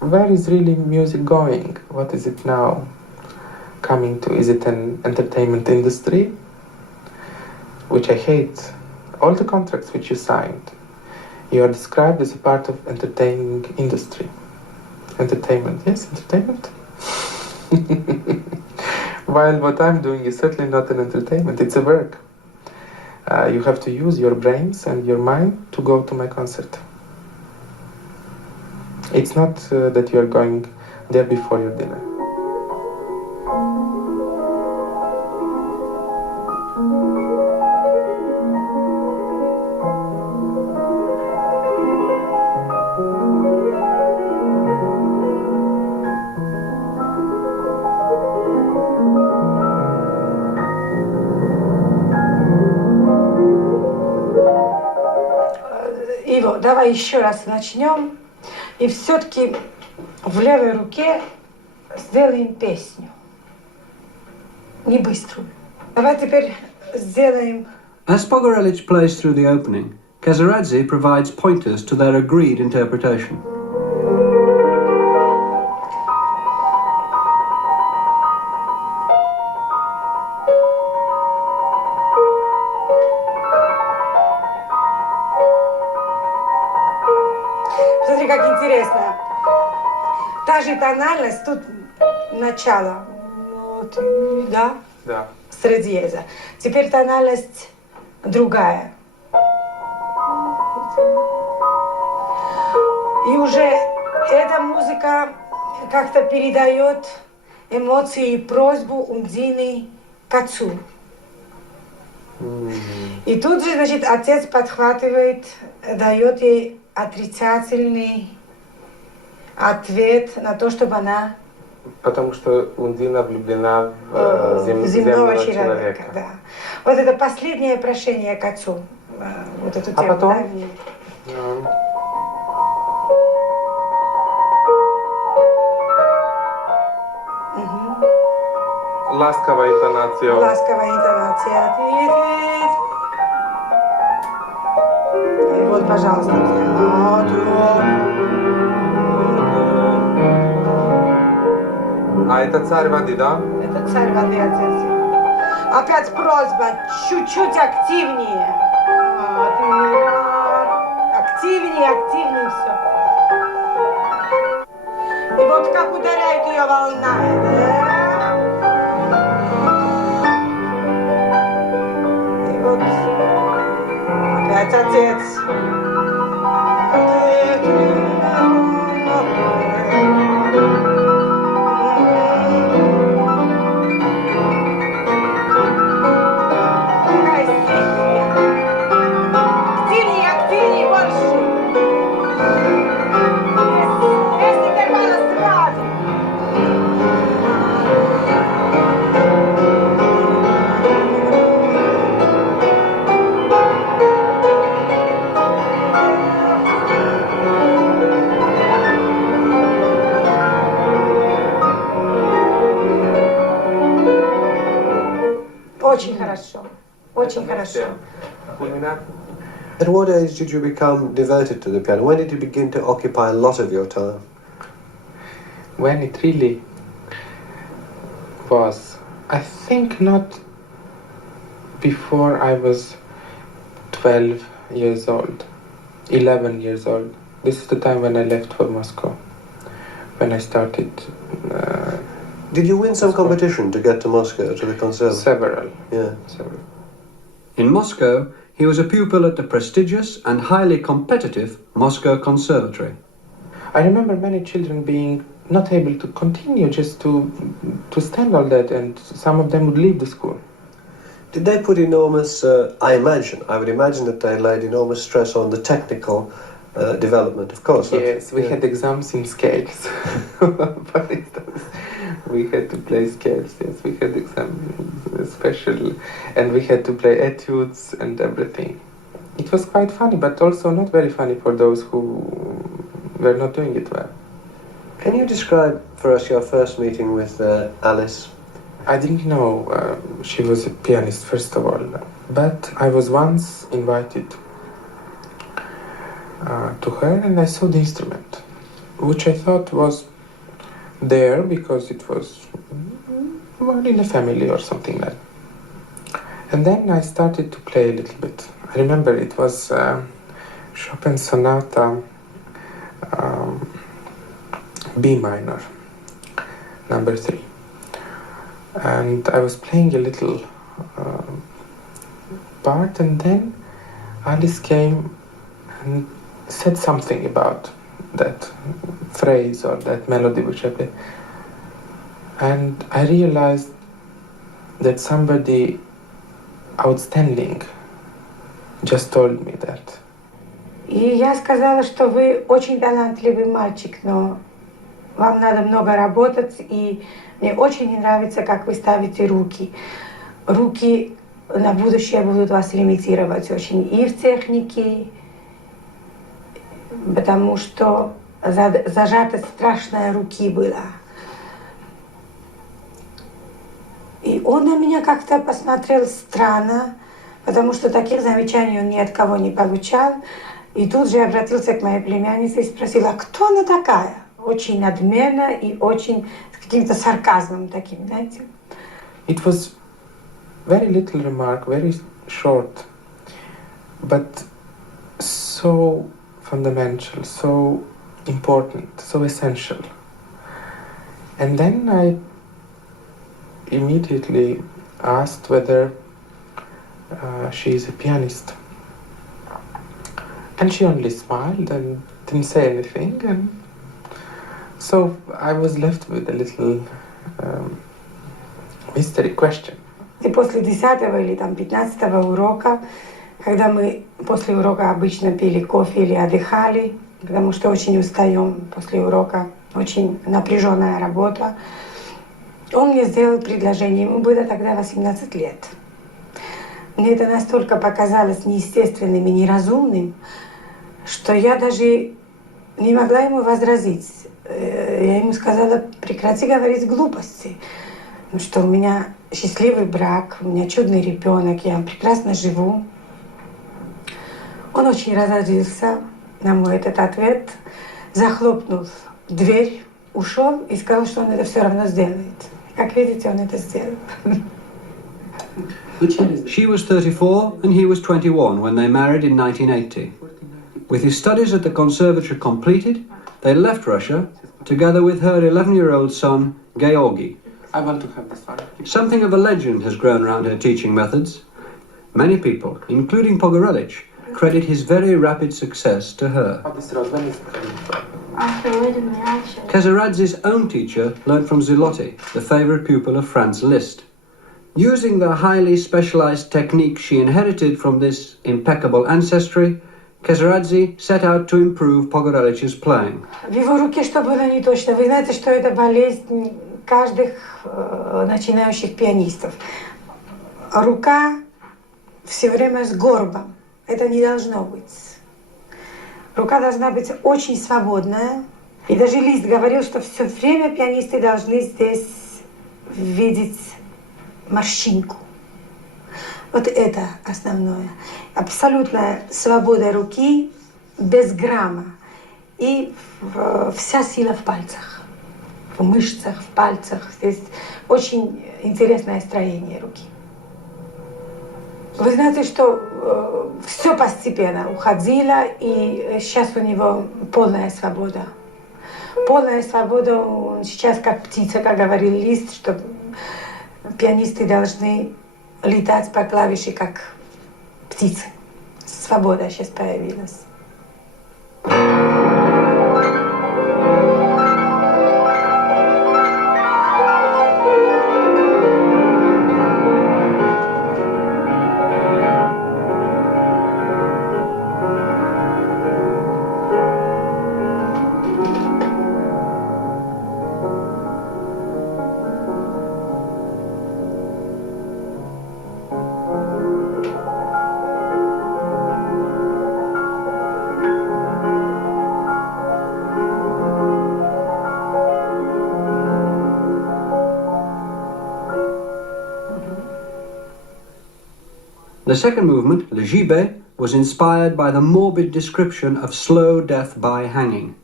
Where is really music going? What is it now coming to? Is it an entertainment industry? Which I hate. All the contracts which you signed, you are described as a part of entertaining industry. Entertainment, yes, entertainment. While what I'm doing is certainly not an entertainment, it's a work. You have to use your brains and your mind to go to my concert. It's not that you are going there before your dinner. Иво, давай еще раз начнем. И все-таки в левой руке сделаем песню. Не быструю. Давай теперь сделаем... As Pogorelich plays through the opening, Kezeradze provides pointers to their agreed interpretation. Смотри, как интересно. Та же тональность, тут начало. Вот, да? Да. Сред диеза. Теперь тональность другая. И уже эта музыка как-то передает эмоции и просьбу Ундины к отцу. И тут же, значит, отец подхватывает, дает ей отрицательный ответ на то, чтобы она... Потому что Ундина влюблена в земного человека. Да. Вот это последнее прошение к отцу. Вот эту тему. А потом? Ласковая интонация. Ласковая интонация. И вот, пожалуйста. А это царь воды, да? Это царь воды, отец. Опять просьба, чуть-чуть активнее. Активнее, активнее все. И вот как ударяет ее волна. И вот опять отец. Очень хорошо. Очень хорошо. At what age did you become devoted to the piano? When did it begin to occupy a lot of your time? When it really was, I think not before I was 12 years old, 11 years old. This is the time when I left for Moscow, when I started. Did you win some competition to get to Moscow, to the conservatory? Several. Yeah. Several. In Moscow, he was a pupil at the prestigious and highly competitive Moscow Conservatory. I remember many children being not able to continue just to stand all that, and some of them would leave the school. Did they put enormous, I would imagine that they laid enormous stress on the technical development, of course. Yes, we had exams in scales. For instance, we had to play scales, yes, we had exams special, and we had to play etudes and everything. It was quite funny, but also not very funny for those who were not doing it well. Can you describe for us your first meeting with Alice? I didn't know she was a pianist, first of all, but I was once invited to her and I saw the instrument. which I thought was there because it was well, in a family or something like that. And then I started to play a little bit. I remember it was Chopin's Sonata B minor, number 3. And I was playing a little part, and then Alice came and said something about that phrase or that melody which I played. And I realized that somebody outstanding just told me that. И я сказала, что вы очень талантливый мальчик, но вам надо много работать, и мне очень не нравится, как вы ставите руки. Руки на будущее будут вас лимитировать очень и в технике, потому что зажатость страшная руки была. И он на меня как-то посмотрел странно, потому что таких замечаний он ни от кого не получал. И тут же обратился к моей племяннице и спросил, а кто она такая? Очень надменно и очень с каким-то сарказмом таким, знаете. It was very little remark, very short, but so fundamental, so important, so essential. And then I immediately asked whether she is a pianist. And she only smiled and didn't say anything, and so I was left with a little mystery question. И после 10-го или там 15-го урока, когда мы после урока обычно пили кофе или отдыхали, потому что очень устаем после урока, очень напряженная работа, он мне сделал предложение, ему было тогда 18 лет. Мне это настолько показалось неестественным и неразумным, что я даже не могла ему возразить. Я ему сказала, прекрати говорить глупости, что у меня счастливый брак, у меня чудный ребенок, я прекрасно живу. Он очень разозлился на мой этот ответ, захлопнул дверь, ушел и сказал, что он это все равно сделает. Как видите, он это сделал. She was 34 and he was 21 when they married in 1980. With his studies at the conservatory completed, they left Russia together with her 11-year-old son, Georgi. I want to have this one. Something of a legend has grown around her teaching methods. Many people, including Pogorelich, credit his very rapid success to her. Kezeradze's own teacher learned from Zilotti, the favourite pupil of Franz Liszt. Using the highly specialized technique she inherited from this impeccable ancestry, Kezeradze set out to improve Pogorelich's playing. В его руке что было не точно. Вы знаете, что это болезнь каждых начинающих пианистов. Рука все время с горбом. Это не должно быть. Рука должна быть очень свободная. И даже Лист говорил, что все время пианисты должны здесь видеть морщинку. Вот это основное. Абсолютная свобода руки, без грамма. И вся сила в пальцах, в мышцах, в пальцах. Здесь очень интересное строение руки. Вы знаете, что все постепенно уходило, и сейчас у него полная свобода. Полная свобода, он сейчас как птица, как говорил Лист, что пианисты должны летать по клавише, как птицы. Свобода сейчас появилась. The second movement, Le Gibet, was inspired by the morbid description of slow death by hanging.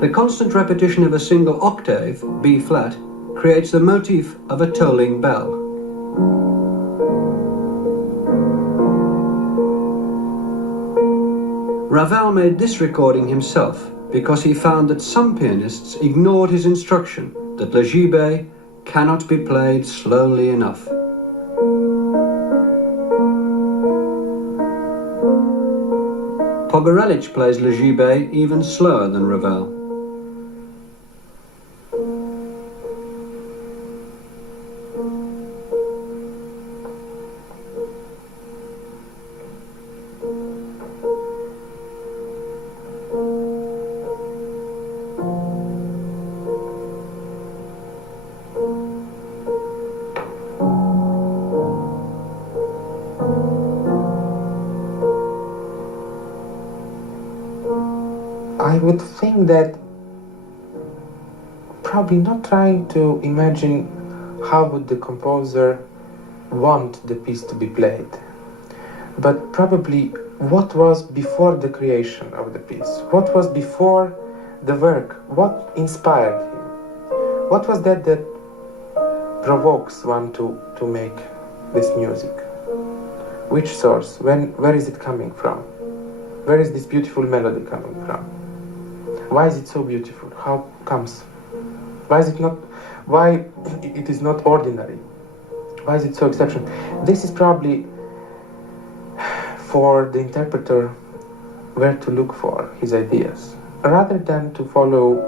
The constant repetition of a single octave, B flat, creates the motif of a tolling bell. Ravel made this recording himself because he found that some pianists ignored his instruction that le gibet cannot be played slowly enough. Pogorelich plays le gibet even slower than Ravel. I would think that probably not trying to imagine how would the composer want the piece to be played, but probably what was before the creation of the piece, what was before the work, what inspired him, what was that provokes one to make this music, which source, where is it coming from, where is this beautiful melody coming from? Why is it so beautiful? How comes? Why it is not ordinary? Why is it so exceptional? This is probably for the interpreter where to look for his ideas, rather than to follow,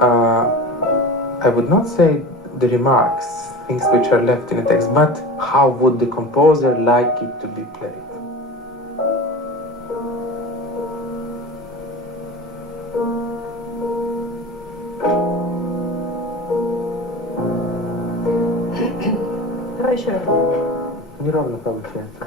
I would not say the remarks, things which are left in the text, but how would the composer like it to be played? Неровно получается.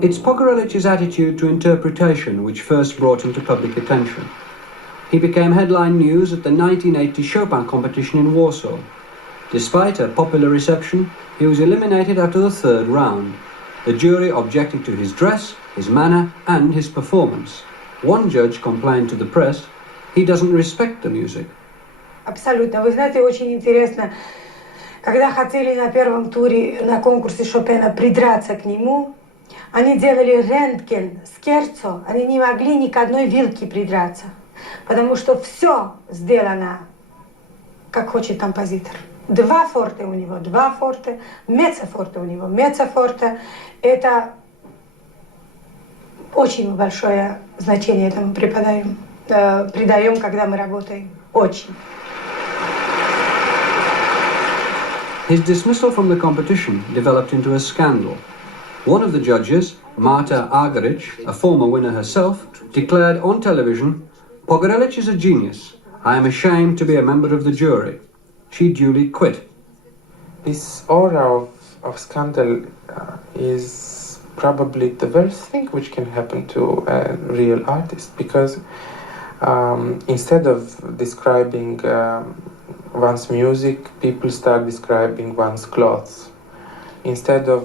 It's Pogorelich's attitude to interpretation which first brought him to public attention. He became headline news at the 1980 Chopin competition in Warsaw. Despite a popular reception, he was eliminated after the third round, the jury objecting to his dress, his manner, and his performance. One judge complained to the press, he doesn't respect the music. Абсолютно. Вы знаете, очень интересно, когда хотели на первом туре на конкурсе Шопена придраться к нему, они делали рентген, скерцо, они не могли ни к одной вилке придраться, потому что все сделано, как хочет композитор. Два форте у него, два форте, меццофорте у него, меццофорте. Это очень большое значение этому придаем, когда мы работаем. Очень. His dismissal from the competition developed into a scandal. One of the judges, Marta Argerich, a former winner herself, declared on television, "Pogorelich is a genius. I am ashamed to be a member of the jury." She duly quit. This aura of scandal is probably the worst thing which can happen to a real artist, because instead of describing one's music, people start describing one's clothes. Instead of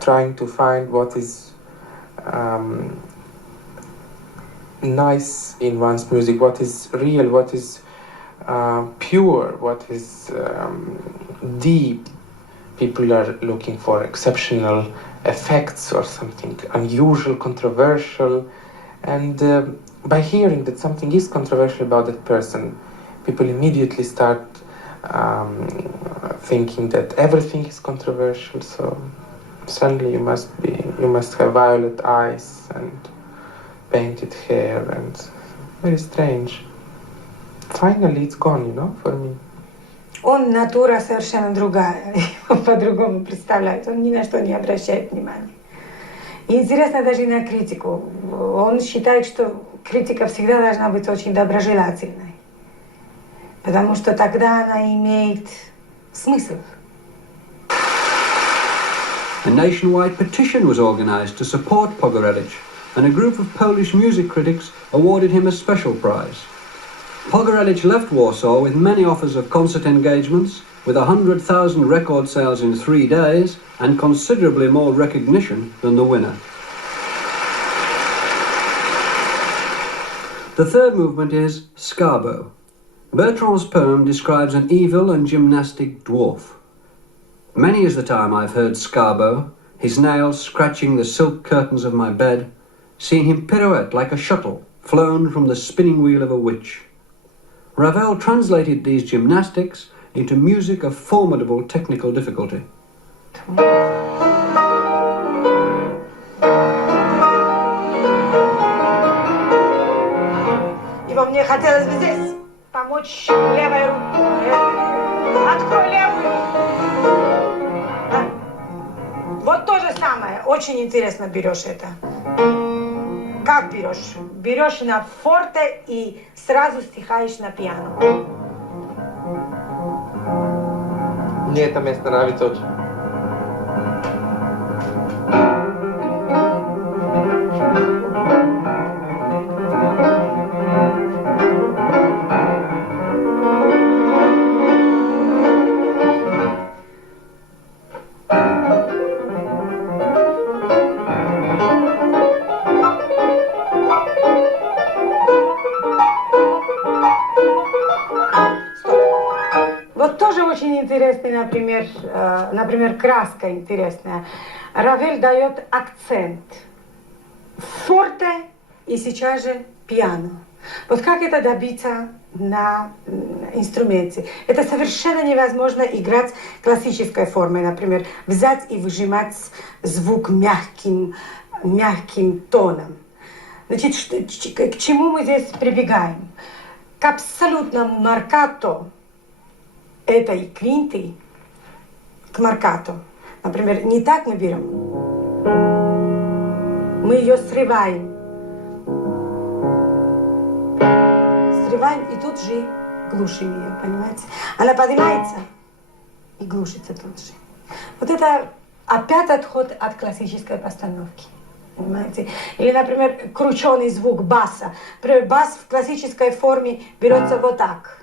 trying to find what is nice in one's music, what is real, what is pure, what is deep, people are looking for exceptional effects or something unusual, controversial, and by hearing that something is controversial about that person, people immediately start thinking that everything is controversial. So suddenly you must have violet eyes and painted hair, and very strange. Finally it's gone, you know, for me. Он натура совершенно другая, его по-другому представляет, он ни на что не обращает внимания. И интересно даже и на критику. Он считает, что критика всегда должна быть очень доброжелательной, потому что тогда она имеет смысл. A nationwide petition was organized to support Pogorelich, and a group of Polish music critics awarded him a special prize. Pogorelich left Warsaw with many offers of concert engagements, with 100,000 record sales in 3 days, and considerably more recognition than the winner. The third movement is Skabo. Bertrand's poem describes an evil and gymnastic dwarf. Many is the time I've heard Skabo, his nails scratching the silk curtains of my bed, seeing him pirouette like a shuttle flown from the spinning wheel of a witch. Ravel translated these gymnastics into music of formidable technical difficulty. Ivo, мне хотелось бы здесь помочь левой рукой. Открой левую. Вот то же самое. Очень интересно берешь это. Как берешь? Берешь на форте и сразу стихаешь на пиано. Мне это место нравится очень. Очень интересный, например, краска интересная. Равель дает акцент. Форте и сейчас же пиано. Вот как это добиться на инструменте? Это совершенно невозможно играть классической формой. Например, взять и выжимать звук мягким тоном. Значит, к чему мы здесь прибегаем? К абсолютному маркато этой квинты, к маркато. Например, не так мы берем. Мы ее срываем. Срываем и тут же глушим ее, понимаете? Она поднимается и глушится тут же. Вот это опять отход от классической постановки. Понимаете? Или, например, крученый звук баса. Например, бас в классической форме берется вот так.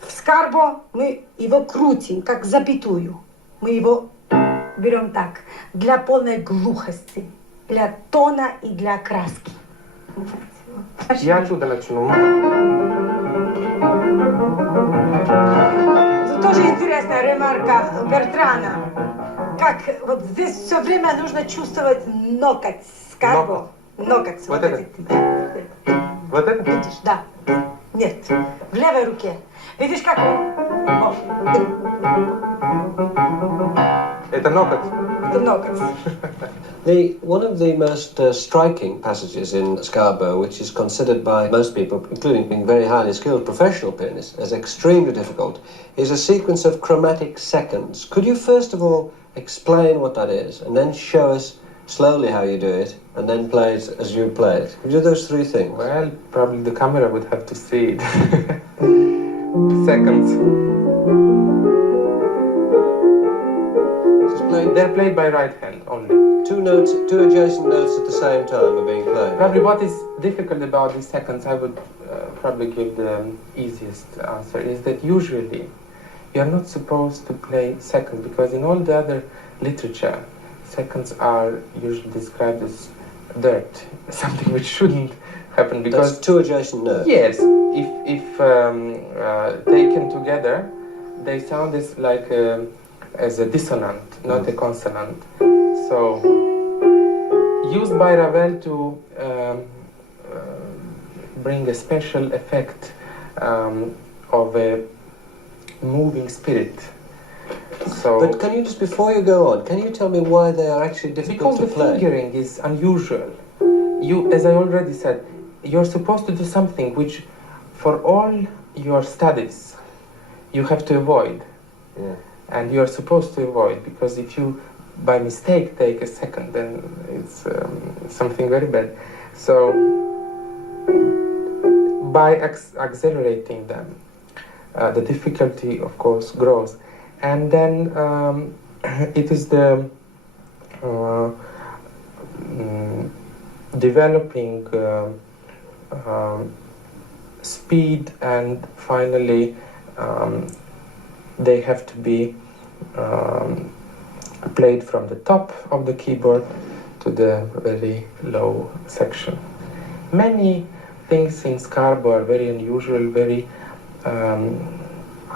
В скарбо мы его крутим, как запятую. Мы его берем так, для полной глухости, для тона и для краски. Я оттуда начну. Тоже интересная ремарка Бертрана. Как вот здесь все время нужно чувствовать ноготь, скарбо. Ноготь. Вот это? Вот это? Видишь, да. Нет, в левой руке. Видишь, как он? Это ноготь. Это ноготь. One of the most striking passages in Skabo, which is considered by most people, including being very highly skilled professional pianists, as extremely difficult, is a sequence of chromatic seconds. Could you first of all explain what that is, and then show us slowly how you do it, and then play it as you play it? Could you do those three things? Well, probably the camera would have to see it. Seconds. They're played by right hand only. Two adjacent notes at the same time are being played. Probably what is difficult about these seconds, I would probably give the easiest answer, is that usually you are not supposed to play seconds, because in all the other literature, seconds are usually described as dirt, something which shouldn't happen, because that's two adjacent notes. Yes, if taken together, they sound as a dissonant, not a consonant. So, used by Ravel to bring a special effect of a moving spirit. So, but can you just, before you go on, can you tell me why they are actually difficult to play? Because the fingering is unusual. You, as I already said, you're supposed to do something which, for all your studies, you have to avoid. Yeah. And you are supposed to avoid, because if you, by mistake, take a second, then it's something very bad. So, by accelerating them, the difficulty, of course, grows. And then it is the developing speed, and finally they have to be played from the top of the keyboard to the very low section. Many things in Scarborough are very unusual, very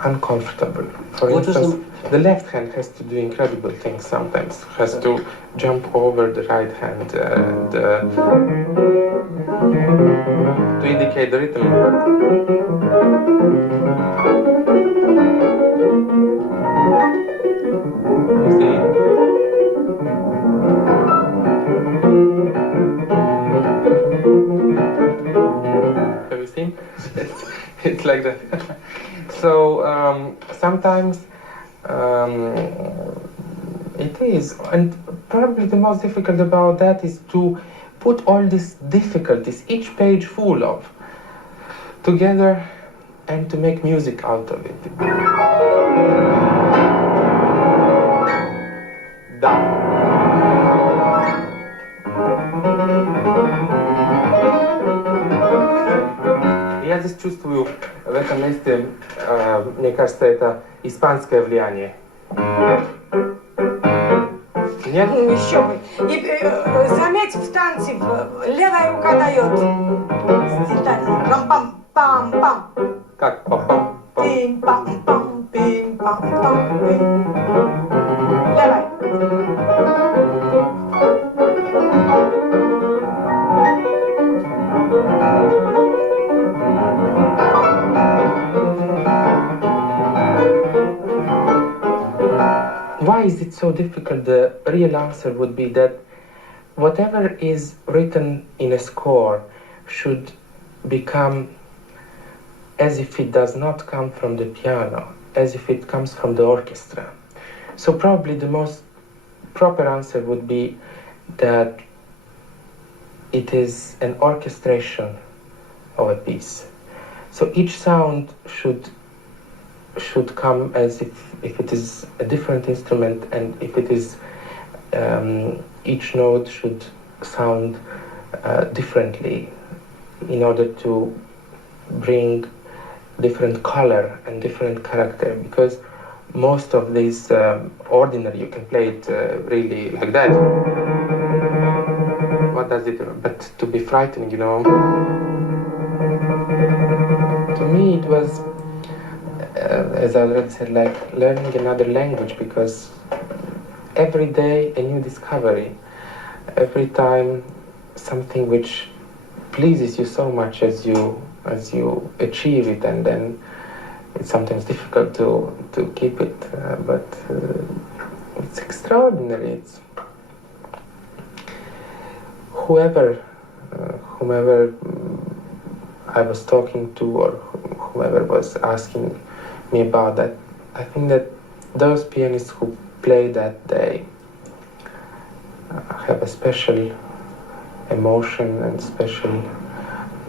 uncomfortable. For instance, the left hand has to do incredible things sometimes. Has to jump over the right hand and to indicate the rhythm. You see? Have you seen? It's like that. So sometimes it is, and probably the most difficult about that is to put all these difficulties, each page full of, together and to make music out of it. Da. Я здесь чувствую в этом месте, мне кажется, это испанское влияние. Нет? Еще бы. И заметь, в танце левая рука дает. Пам-пам-пам-пам. Как? Пам-пам. Пим-пам-пам, пим-пам-пам, пим. Левая. Why is it so difficult? The real answer would be that whatever is written in a score should become as if it does not come from the piano, as if it comes from the orchestra. So probably the most proper answer would be that it is an orchestration of a piece. So each sound should come as if it is a different instrument, and if it is each note should sound differently in order to bring different color and different character, because most of these ordinary, you can play it really like that. What does it do? But to be frightening, you know. To me it was, as I already said, like learning another language, because every day a new discovery, every time something which pleases you so much as you achieve it, and then it's sometimes difficult to keep it, but it's extraordinary. It's whomever I was talking to, or whoever was asking me about that, I think that those pianists who play that day have a special emotion and special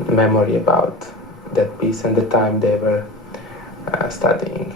memory about that piece and the time they were studying.